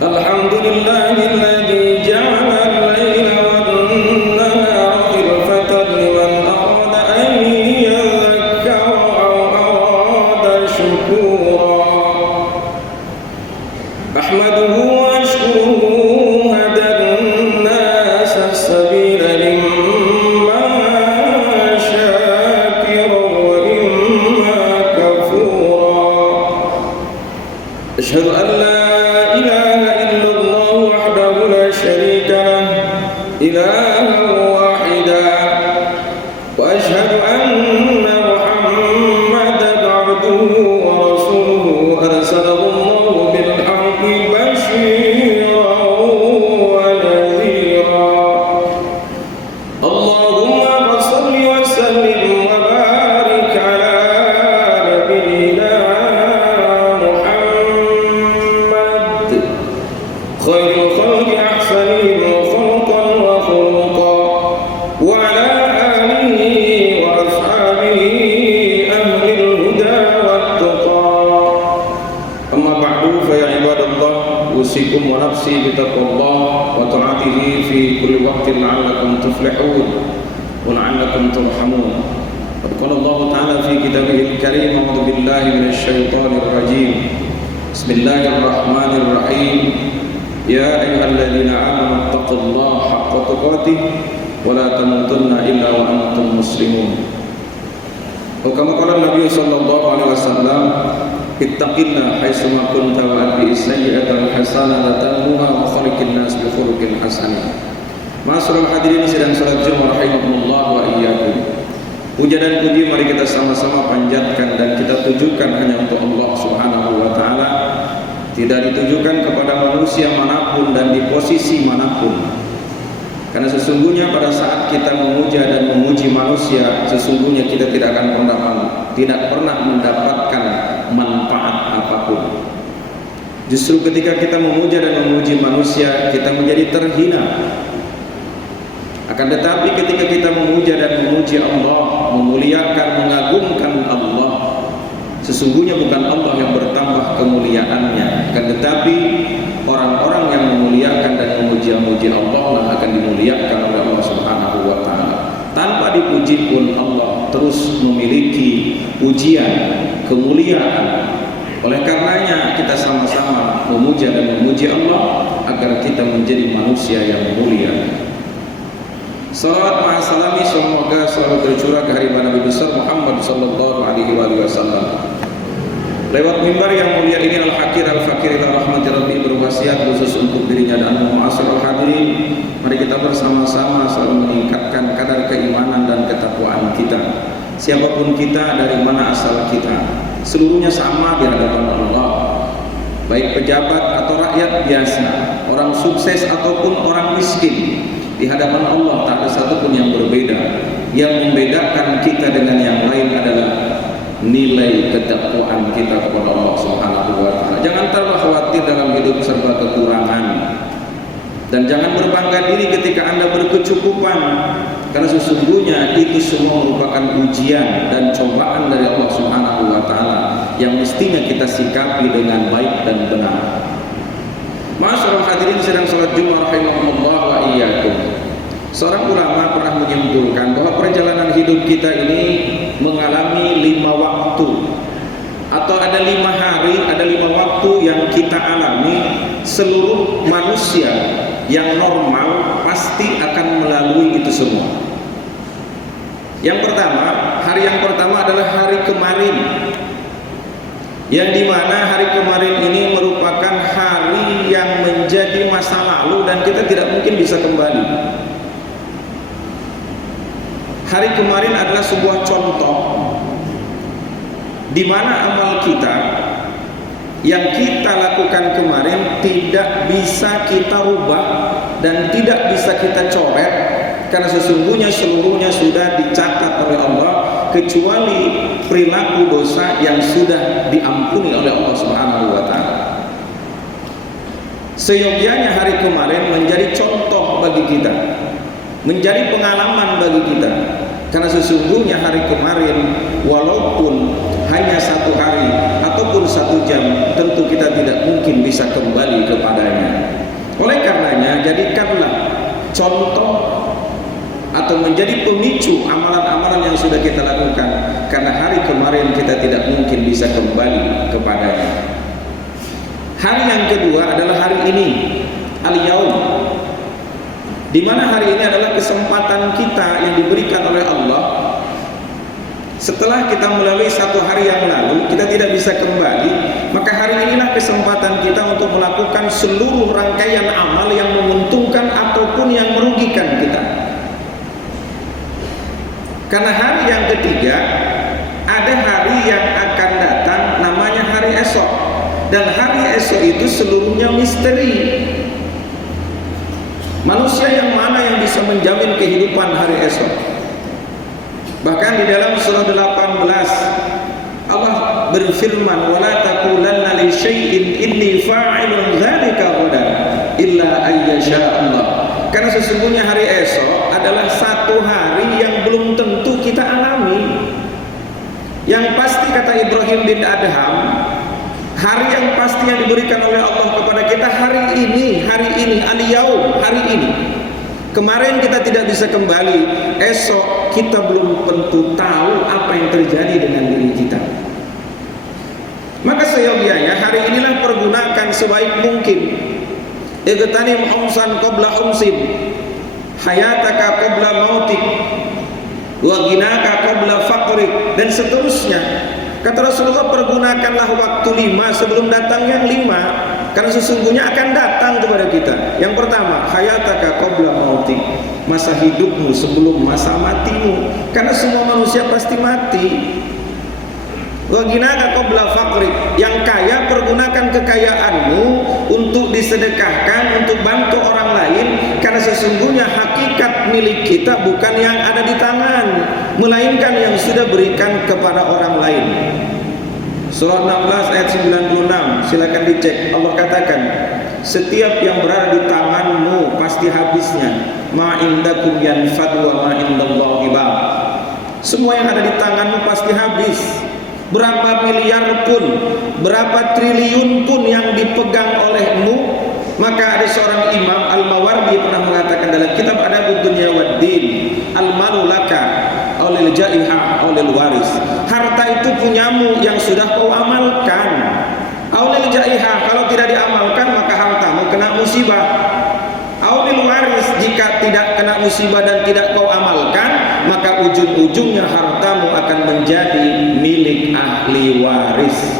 Alhamdulillahilladzi ja'ala al-laila wan-nahara khilfatan liman arada an yadhakkara aw arada shukura. Ahmaduhu wa ashkuruhu hadan nas as-sabila imma shakiran wa imma kafura. Ashhadu an la إلها واحدا وأشهد أن محمدا عبده ورسوله أرسله الله بالحق بشيرا ونذيرا. اللهم صل وسلم وبارك على نبينا محمد خير الخلق أحسنهم وعلى آله وأصحابه أهل الهدى والتقى. أما بعد فيا عباد الله أوصيكم ونفسي بتقوى الله وطاعته في كل وقت لعلكم تفلحون ولعلكم ترحمون. قد قال الله تعالى في كتابه الكريم: أعوذ بالله من الشيطان الرجيم. بسم الله الرحمن الرحيم. يا أيها الذين آمنوا اتقوا الله حق تقاته ولا تموتن إلا وأنتم مسلمون. وكما قال النبي صلى الله عليه وسلم: اتقنا حيثما كنت وأتبع السيئة الحسنة تمحها وخلق الناس بخلق حسن. Ma'asyiral hadirin sidang salat Jumat rahimakumullah wa iyyakum. Puja dan puji mari kita sama-sama panjatkan dan kita tujukan hanya untuk Allah Subhanahu wa taala, tidak ditujukan kepada manusia manapun dan di posisi manapun. Karena sesungguhnya pada saat kita memuja dan memuji manusia, sesungguhnya kita tidak pernah mendapatkan manfaat apapun. Justru ketika kita memuja dan memuji manusia, kita menjadi terhina. Akan tetapi ketika kita memuja dan memuji Allah, memuliakan, mengagungkan Allah, sesungguhnya bukan Allah yang bertambah kemuliaannya, akan tetapi orang-orang yang memuliakan dan memuji Allah lah akan dimuliakan oleh Allah Subhanahu wa taala. Tanpa dipuji pun Allah terus memiliki pujian, kemuliaan. Oleh karenanya kita sama-sama memuja dan memuji Allah agar kita menjadi manusia yang mulia. Salawat ma'asalami semoga selalu tercurah ke hariban Nabi besar Muhammad sallallahu alaihi wasallam. Lewat mimbar yang mulia ini al-hakir al-fakir ila rahmati rabbi berwasiat khusus untuk dirinya dan ma'asyiral hadirin, mari kita bersama-sama selalu meningkatkan kadar keimanan dan ketakwaan kita. Siapapun kita, dari mana asal kita, seluruhnya sama di hadapan Allah. Baik pejabat atau rakyat biasa, orang sukses ataupun orang miskin, di hadapan Allah tak ada satupun yang berbeda. Yang membedakan kita dengan yang lain adalah nilai ketakwaan kita kepada Allah Subhanahu wa taala. Jangan terlalu khawatir dalam hidup serba kekurangan, dan jangan berbangga diri ketika Anda berkecukupan, karena sesungguhnya itu semua merupakan ujian dan cobaan dari Allah Subhanahu wa taala yang mestinya kita sikapi dengan baik dan benar. Ma'asyiral hadirin sedang salat Jumat rahimakumullah wa iyyakum. Seorang ulama pernah menyimpulkan bahwa perjalanan hidup kita ini mengalami 5 waktu, atau ada 5 hari, ada 5 waktu yang kita alami. Seluruh manusia yang normal pasti akan melalui itu semua. Yang pertama, hari yang pertama adalah hari kemarin, yang dimana hari kemarin ini merupakan hari yang menjadi masa lalu dan kita tidak mungkin bisa kembali. Hari kemarin adalah sebuah contoh di mana amal kita yang kita lakukan kemarin tidak bisa kita rubah dan tidak bisa kita coret, karena sesungguhnya seluruhnya sudah dicatat oleh Allah, kecuali perilaku dosa yang sudah diampuni oleh Allah Subhanahu wa taala. Seyogyanya hari kemarin menjadi contoh bagi kita, menjadi pengalaman bagi kita, karena sesungguhnya hari kemarin walaupun hanya satu hari ataupun 1 jam, tentu kita tidak mungkin bisa kembali kepadanya. Oleh karenanya, jadikanlah contoh atau menjadi pemicu amalan-amalan yang sudah kita lakukan, karena hari kemarin kita tidak mungkin bisa kembali kepadanya. Hari yang kedua adalah hari ini, al-yaum, di mana hari ini adalah kesempatan kita yang diberikan oleh Allah. Setelah kita melalui 1 hari yang lalu, kita tidak bisa kembali, maka hari inilah kesempatan kita untuk melakukan seluruh rangkaian amal yang menguntungkan ataupun yang merugikan kita. Karena hari yang ketiga, ada hari yang akan datang, namanya hari esok. Dan hari esok itu seluruhnya misteri. Manusia yang mana yang bisa menjamin kehidupan hari esok? Bahkan di dalam surah 18 Allah berfirman, "Wala taqulanna li syai'in inni fa'ilun dzalika ghadan illa ayyasha Allah." Karena sesungguhnya hari esok adalah satu hari yang belum tentu kita alami. Yang pasti, kata Ibrahim bin Adham, hari yang pasti yang diberikan oleh Allah kepada kita hari ini, al-yaum, hari ini. Kemarin kita tidak bisa kembali, esok kita belum tentu tahu apa yang terjadi dengan diri kita. Maka seyogianya hari inilah pergunakan sebaik mungkin. Igtanim umsan qabla umsin, hayataka qabla mautik, wa ginaka qabla faqrik, dan seterusnya. Kata Rasulullah, pergunakanlah waktu 5 sebelum datang yang 5, karena sesungguhnya akan datang kepada kita. Yang pertama, hayataka qabla mautik, masa hidupmu sebelum masa matimu, karena semua manusia pasti mati. Wa ginaka qabla faqrik, yang kaya pergunakan kekayaanmu untuk disedekahkan, untuk bantu orang lain, karena sesungguhnya hakikat milik kita bukan yang ada di tangan, melainkan yang sudah berikan kepada orang lain. Surah 16 ayat 96, silakan dicek. Allah katakan, setiap yang berada di tanganmu pasti habisnya. Ma indakum yanfad wa ma indallahi baq. Semua yang ada di tanganmu pasti habis. Berapa miliar pun, berapa triliun pun yang dipegang olehmu. Maka ada seorang imam Al-Mawardi pernah mengatakan dalam kitab Adabud Dunya Waddin, al-malu laka aulil jaiha aulil waris. Harta itu punyamu yang sudah kau amalkan. Aulil jaiha, kalau tidak diamalkan maka hartamu kena musibah. Aulil waris, jika tidak kena musibah dan tidak kau amalkan, maka ujung-ujungnya hartamu akan menjadi milik ahli waris.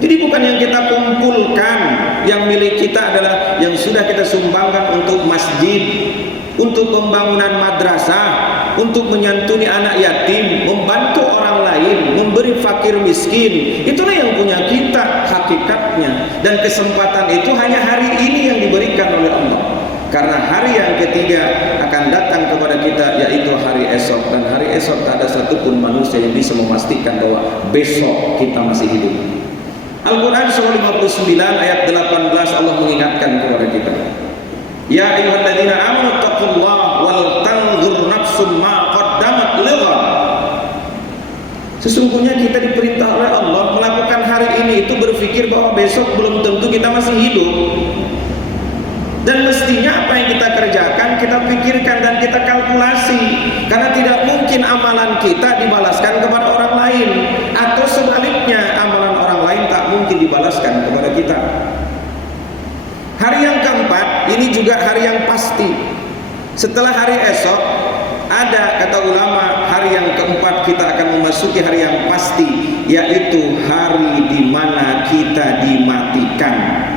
Jadi bukan yang kita kumpulkan, yang milik kita adalah yang sudah kita sumbangkan untuk masjid, untuk pembangunan madrasah, untuk menyantuni anak yatim, membantu orang lain, memberi fakir miskin. Itulah yang punya kita hakikatnya. Dan kesempatan itu hanya hari ini yang diberikan oleh Allah. Karena hari yang ketiga akan datang kepada kita, yaitu hari esok. Dan hari esok tak ada satupun manusia yang bisa memastikan bahwa besok kita masih hidup. Al-Quran surah 59 ayat 18 Allah mengingatkan kepada kita, ya ayyuhalladzina amanu taqullaha wal tanzur nafsum ma qaddamat lighad. Sesungguhnya kita diperintah oleh Allah melakukan hari ini itu berpikir bahwa besok belum tentu kita masih hidup. Dan mestinya apa yang kita kerjakan, kita pikirkan dan kita kalkulasi. Karena tidak mungkin amalan kita dibalaskan kepada orang lain, atau sebaliknya amalan orang lain tak mungkin dibalaskan kepada kita. Hari yang keempat, ini juga hari yang pasti. Setelah hari esok, ada kata ulama, hari yang keempat kita akan memasuki hari yang pasti, yaitu hari di mana kita dimatikan.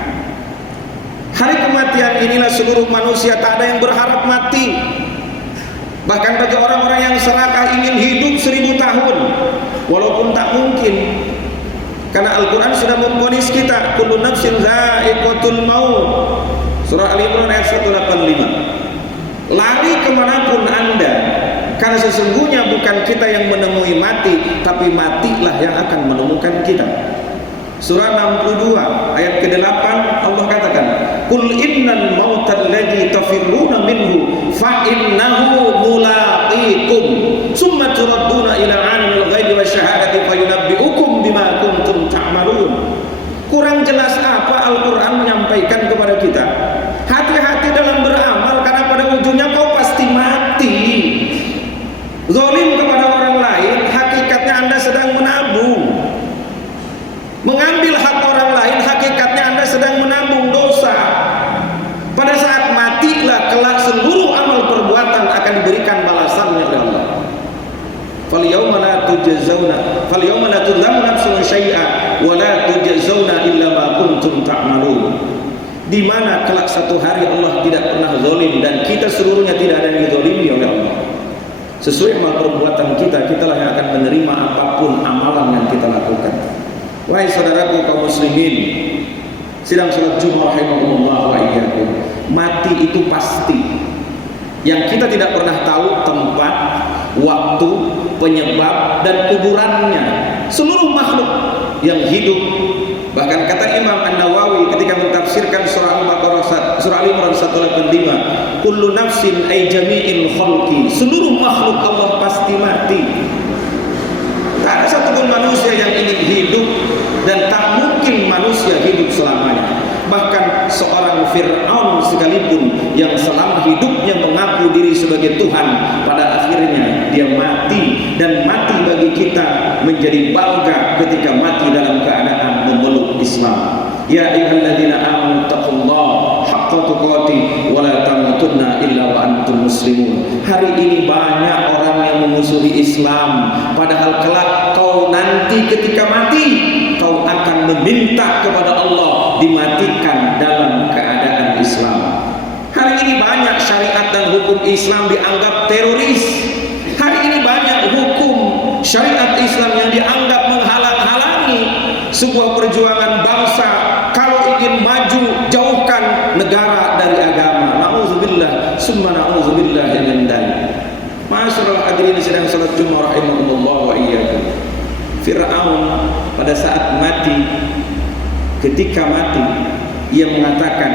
Hari kematian inilah seluruh manusia tak ada yang berharap mati. Bahkan bagi orang-orang yang serakah ingin hidup 1000 tahun, walaupun tak mungkin. Karena Al-Quran sudah memvonis kita, kullu nafsin dha'iqatul maut. Surah Al-Imran ayat 185. Lari kemanapun Anda, karena sesungguhnya bukan kita yang menemui mati, tapi matilah yang akan menemukan kita. Surah 62 ayat ke-8 Allah katakan, qul innal mautal ladzi tafirruna minhu fa innahu mulaqikum summa turadduna ila 'alimil ghaibi wasyahadati fayunabbi di mana kelak satu hari Allah tidak pernah zalim dan kita seluruhnya tidak ada yang dizalimi oleh Allah. Sesuai amal perbuatan kita, kitalah yang akan menerima apapun amalan yang kita lakukan. Wahai saudaraku kaum muslimin, sidang salat Jumat rahimakumullah wa iyyakum, mati itu pasti. Yang kita tidak pernah tahu tempat, waktu, penyebab dan kuburannya. Seluruh makhluk yang hidup, bahkan kata Imam An-Nawawi ketika mentafsirkan surah Al-Baqarah, surah Al-Imran 185, kullu nafsin ay jami'il khalqi, seluruh makhluk Allah pasti mati. Tak ada satupun manusia yang ingin hidup, dan tak mungkin manusia hidup selamanya. Bahkan seorang Fir'aun sekalipun yang selama hidupnya mengaku diri sebagai Tuhan, pada akhirnya dia mati, dan mati bagi kita menjadi bangga ketika mati dalam keadaan memeluk Islam. Ya ayyuhalladzina amanu taqullaha haqqa tuqatih wa la tamutunna illa wa antum muslimun. Hari ini banyak orang yang memusuhi Islam, padahal kelak kau nanti ketika mati kau akan meminta kepada Allah dimatikan dalam keadaan Islam. Hari ini banyak syariat dan hukum Islam dianggap teroris. Hari ini banyak hukum syariat Islam yang dianggap menghalang-halangi sebuah perjuangan bangsa. Kalau ingin maju, jauhkan negara dari agama. Na'udzubillah, summa na'udzubillah min dzalik. Ma'asyiral hadirin sidang salat Jumat rahimakumullah wa iyyakum. Fir'aun pada saat mati, ketika mati ia mengatakan,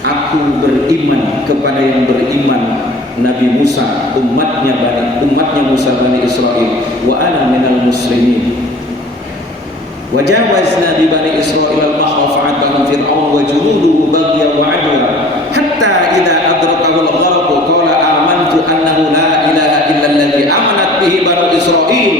aku beriman kepada yang beriman Nabi Musa, umatnya Musa Bani Israel, wa ana minal muslimin. Wajawazna bi Bani Israel al-bahra fa'atahum fir'aun wa junuduhu baghyan wa 'adwa hatta idza adrakahu al-gharq qala amantu annahu la ilaha illa alladhi amanat bihi Bani Israel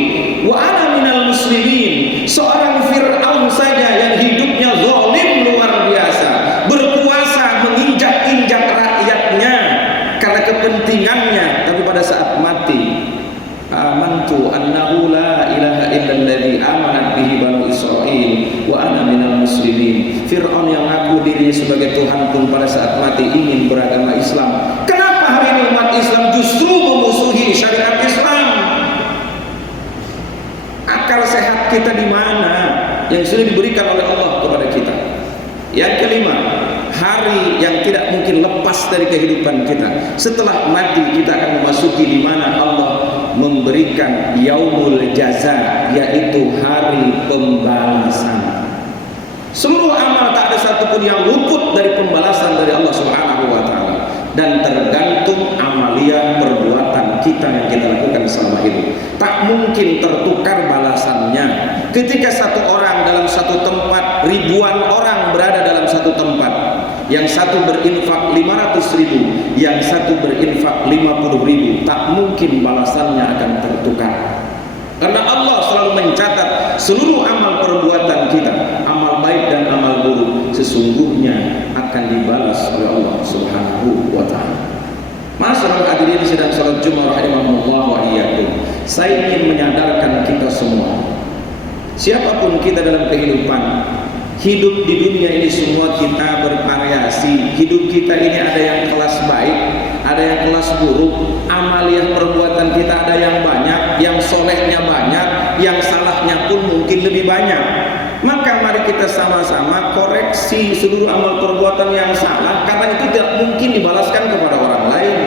wa ana minal muslimin. Seorang Fir'aun saja yang hidupnya zalim luar biasa, berkuasa menginjak-injak rakyatnya karena kepentingannya, tapi pada saat mati, amantu annahu la ilaha illa alladhi amanat bihi Bani Israel wa ana minal muslimin. Fir'aun yang ngaku dirinya sebagai Tuhan pun pada saat mati ingin beragama Islam. Kenapa hari ini umat Islam justru memusuhi syariat Islam? Akal sehat kita di mana yang sudah diberikan oleh Allah kepada kita? Yang kelima, hari yang tidak mungkin lepas dari kehidupan kita. Setelah mati kita akan memasuki di mana Allah memberikan yaumul jaza, yaitu hari pembalasan. Seluruh amal tak ada satupun yang luput dari pembalasan dari Allah Subhanahu wa taala, dan tergantung amalia perbuatan kita yang kita lakukan selama hidup. Tak mungkin tertukar balasannya. Ketika satu orang dalam satu tempat, ribuan orang berada dalam satu tempat, yang satu berinfak 500.000, yang satu berinfak 50.000, tak mungkin balasannya akan tertukar. Karena Allah selalu mencatat seluruh amal perbuatan kita, amal baik dan amal buruk, sesungguhnya akan dibalas oleh Allah Subhanahu wa taala. Masyaallah hadirin sidang salat Jumat rahimakumullah wa iyyakum. Saya ingin menyadarkan kita semua, siapapun kita dalam kehidupan, hidup di dunia ini semua kita bervariasi. Hidup kita ini ada yang kelas baik, ada yang kelas buruk. Amaliah perbuatan kita ada yang banyak, yang solehnya banyak, yang salahnya pun mungkin lebih banyak. Maka mari kita sama-sama koreksi seluruh amal perbuatan yang salah, karena itu tidak mungkin dibalaskan kepada orang lain.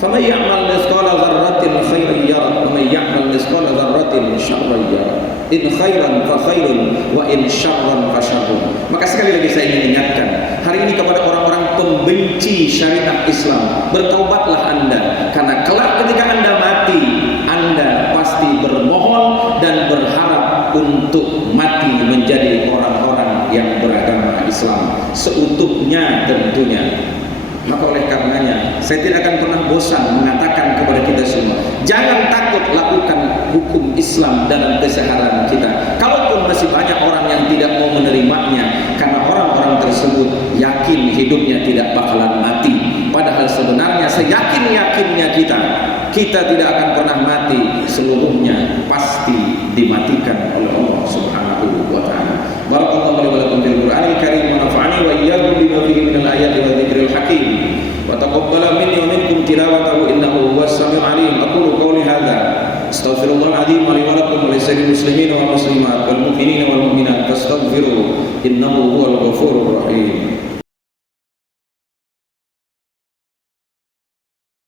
فَمَنْ يَعْمَلْ مِثْقَالَ ذَرَّةٍ خَيْرًا يَرَهُ وَمَنْ يَعْمَلْ مِثْقَالَ ذَرَّةٍ شَرًّا يَرَهُ إِنْ خَيْرًا فَخَيْرٌ وَإِنْ شَرًّا فَشَرٌّ. Maka sekali lagi saya ingin ingatkan hari ini kepada orang-orang pembenci syariat Islam, bertaubatlah Anda, karena kelak ketika Anda mati, Anda pasti bermohon dan berharap untuk mati menjadi orang-orang yang beragama Islam seutuhnya tentunya. Maka oleh karenanya saya tidak akan pernah bosan mengatakan kepada kita semua, jangan takut lakukan hukum Islam dalam keseharian kita. Kalaupun masih banyak orang yang tidak mau menerimanya, karena orang-orang tersebut yakin hidupnya tidak bakalan mati. Padahal sebenarnya seyakin-yakinnya kita tidak akan pernah mati, seluruhnya pasti dimatikan oleh Allah